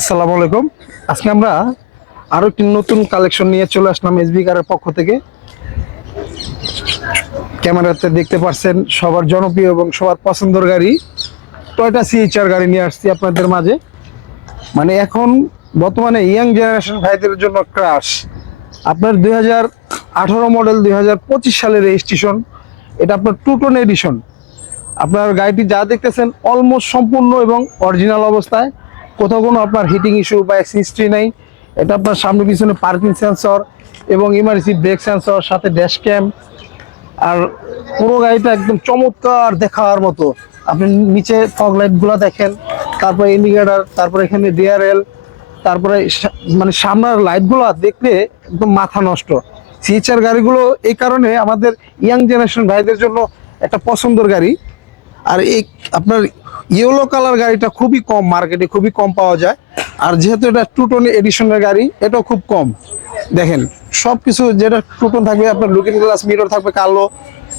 আসসালামু আলাইকুম। আজকে আমরা আরো একটি নতুন কালেকশন নিয়ে চলে আসলাম এসবি কারের পক্ষ থেকে। ক্যামেরাতে দেখতে পাচ্ছেন সবার জনপ্রিয় এবং সবার পছন্দের গাড়ি টয়োটা সিএইচআর গাড়ি নিয়ে আসছি আপনাদের মাঝে। মানে এখন বর্তমানে ইয়াং জেনারেশন ভাইদের জন্য ক্রাশ। আপনার 2018 মডেল 2025 সালের রেজিস্ট্রেশন, এটা আপনার টু টোন এডিশন। আপনার গাড়িটি যা দেখতেছেন অলমোস্ট সম্পূর্ণ এবং অরিজিনাল অবস্থায়, কোথাও কোনো আপনার হিটিং ইস্যু বা হিস্ট্রি নেই। এটা আপনার সামনে পিছনে পার্কিং সেন্সর এবং ইমার্জেন্সি ব্রেক সেন্সর, সাথে ড্যাশ ক্যাম। আর পুরো গাড়িটা একদম চমৎকার দেখার মতো। আপনি নিচে ফগ লাইটগুলো দেখেন, তারপরে ইন্ডিকেটার, তারপরে এখানে ডিআরএল, তারপরে মানে সামনের লাইটগুলো দেখলে একদম মাথা নষ্ট। সিএইচআর গাড়িগুলো এই কারণে আমাদের ইয়াং জেনারেশন ভাইদের জন্য একটা পছন্দের গাড়ি। আর এই আপনার ইয়েলো কালার গাড়িটা খুবই কম, মার্কেটে খুবই কম পাওয়া যায়। আর যেহেতু এটা টু টোন এডিশনের গাড়ি, এটাও খুব কম। দেখেন সব কিছু যেটা টু টোন থাকবে, আপনার লুকিং গ্লাস মিরর থাকবে কালো,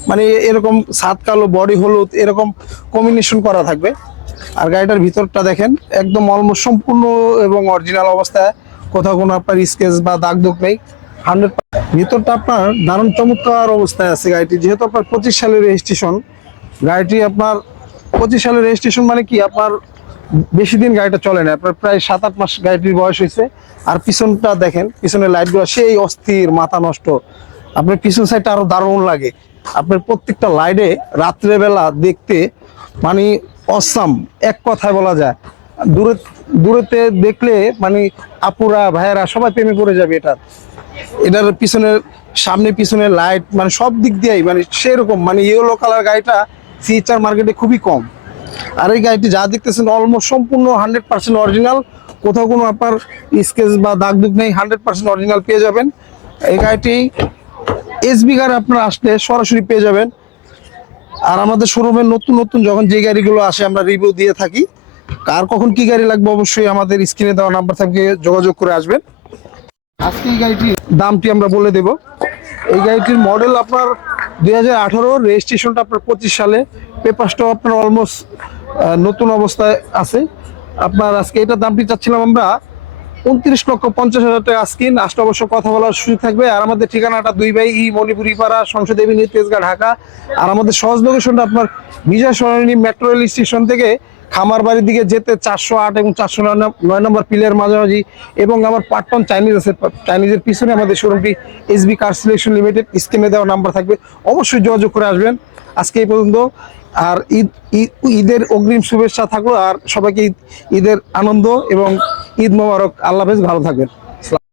মানে এরকম সাত কালো, বডি হলুদ, এরকম কম্বিনেশন করা থাকবে। আর গাড়িটার ভিতরটা দেখেন একদম অলমোস্ট সম্পূর্ণ এবং অরিজিনাল অবস্থায়, কোথাও কোনো আপনার স্কেচ বা দাগ দুগ নেই। 100 ভিতরটা আপনার দারুণ চমৎকার অবস্থায় আছে গাড়িটি। যেহেতু আপনার 25 সালের রেজিস্ট্রেশন গাড়িটি, আপনার 25 সালের রেজিস্ট্রেশন মানে কি আপনার বেশি দিন গাড়িটা চলে না, আপনার প্রায় 7-8 মাস গাড়িটির বয়স হয়েছে। আর পিছনটা দেখেন, পিছনের লাইটগুলো সেই অস্থির, মাথা নষ্ট। আপনার পিছন সাইডটা আরো দারুণ লাগে। আপনার প্রত্যেকটা লাইটে রাত্রেবেলা দেখতে মানে অসাম, এক কথায় বলা যায়। দূরে দূরেতে দেখলে মানে আপুরা ভাইয়েরা সবাই প্রেমে পড়ে যাবে এটার পিছনের, সামনে পিছনে লাইট, মানে সব দিক দিয়েই মানে সেরকম, মানে ইয়েলো কালার গাড়িটা সিএইচআর মার্কেটে খুবই কম। আর এই গাড়িটি যা দেখতেছেন অলমোস্ট সম্পূর্ণ 100% অরিজিনাল, কোথাও কোনো আপনার স্কেচ বা দাগ দুগ নেই, 100% অরিজিনাল পেয়ে যাবেন। এই গাড়িটি এসবি কার আপনার আসলে সরাসরি পেয়ে যাবেন। আর আমাদের শোরুমে নতুন নতুন যখন যে গাড়িগুলো আসে আমরা রিভিউ দিয়ে থাকি। কার কখন কি গাড়ি লাগবে অবশ্যই আমাদের স্ক্রিনে দেওয়া নাম্বার থেকে যোগাযোগ করে আসবেন। আজকে এই গাড়িটির দামটি আমরা বলে দেব। এই গাড়িটির মডেল আপনার 2018, রেজিস্ট্রেশনটা আপনার 25 সালে, পেপারসটাও আপনার অলমোস্ট নতুন অবস্থায় আছে। আপনার আজকে এটার দামটি চাচ্ছিলাম আমরা 29,50,000 টাকা স্ক্রিন। আসলে অবশ্য কথা বলার সুযোগ থাকবে। আর আমাদের ঠিকানাটা 2 বাই ই মণিপুরি পাড়া, সংসদ এভিনিউ, তেজগাঁ, ঢাকা। আর আমাদের সহজ লোকেশনটা আপনার বিজয় সরণি মেট্রো রেল স্টেশন থেকে খামারবাড়ির দিকে যেতে 408 এবং 409 নম্বর পিলের মাঝামাঝি। এবং আমার পার্টন চাইনিজ আছে, চাইনিজের পিছনে আমাদের শোরুমটি এসবি কার সিলেকশন লিমিটেড। স্ক্রিনে দেওয়া নাম্বার থাকবে, অবশ্যই যোগাযোগ করে আসবেন। আজকে এই পর্যন্ত। আর ঈদের অগ্রিম শুভেচ্ছা থাকলো। আর সবাইকে ঈদের আনন্দ এবং ঈদ মোবারক। আল্লাহ হাফেজ, ভালো থাকবেন।